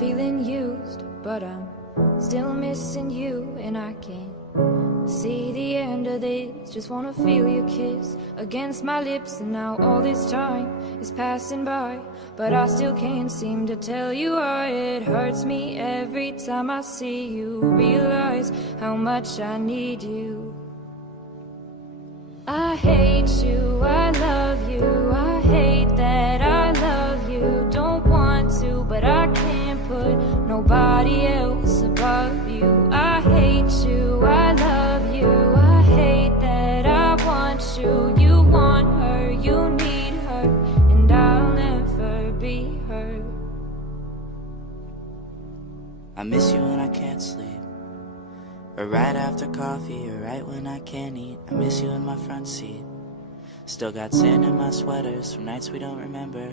feeling used, but I'm still missing you, and I can't see the end of this. Just wanna feel your kiss against my lips, and now all this time is passing by, but I still can't seem to tell you why. It hurts me every time I see you, realize how much I need you. I hate you, I love you, I hate that I love you. Don't want to, but I can't put nobody else above you. I hate you, I love you, I hate that I want you. You want her, you need her, and I'll never be her. I miss you when I can't sleep, or right after coffee, or right when I can't eat. I miss you in my front seat. Still got sand in my sweaters from nights we don't remember.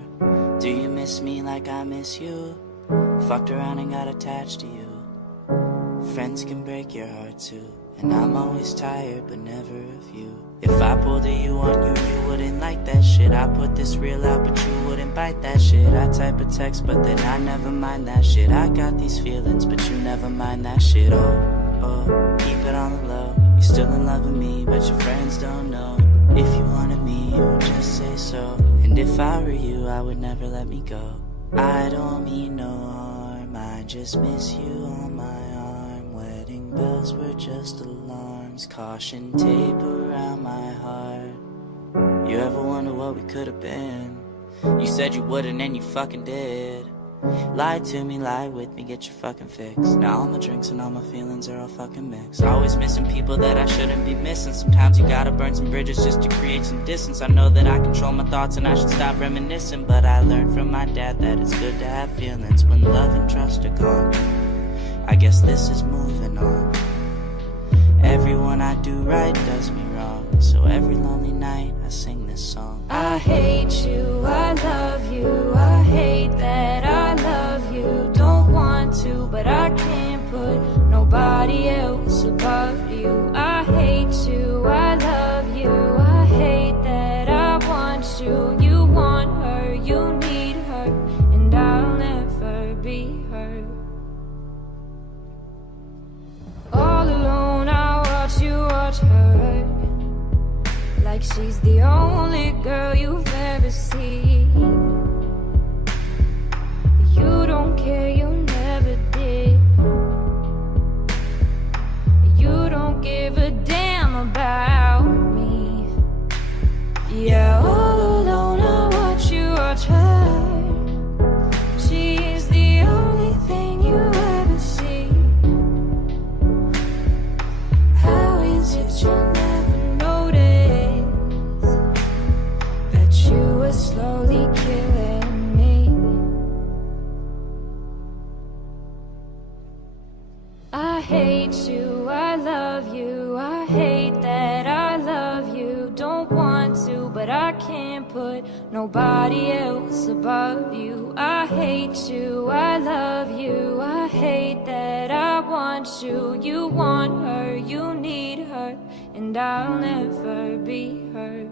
Do you miss me like I miss you? Fucked around and got attached to you. Friends can break your heart too, and I'm always tired but never of you. If I pulled a you on you, you wouldn't like that shit. I put this reel out but you wouldn't bite that shit. I type a text but then I never mind that shit. I got these feelings but you never mind that shit. Oh, keep it on the low. You're still in love with me but your friends don't know. If you wanted me, you would just say so. And if I were you, I would never let me go. I don't mean no harm, I just miss you on my arm. Wedding bells were just alarms, caution tape around my heart. You ever wonder what we could have been? You said you wouldn't and you fucking did. Lie to me, lie with me, get your fucking fix. Now all my drinks and all my feelings are all fucking mixed. Always missing people that I shouldn't be missing. Sometimes you gotta burn some bridges just to create some distance. I know that I control my thoughts and I should stop reminiscing, but I learned from my dad that it's good to have feelings when love and trust are gone. I guess this is moving on. Everyone I do right does me wrong, so every lonely night I sing this song. I hate you, I love you, I hate that I love you. Don't want to, but I can't put nobody else above you. I hate you, I love you, I hate that I want you. You want her, you need her, and I'll never be her. All alone I watch you watch her, like she's the only girl you've ever seen. You don't care, you never did. You don't give a damn about me. Yeah, all alone I watch you watch her. She's the only thing you ever see. How is it you never notice that you were slowly killing me? I hate you, I love you, I hate that I love you. Don't want to, but I can't put nobody else above you. I hate you, I love you, I hate that I want you. You want her, you need her, and I'll never be her.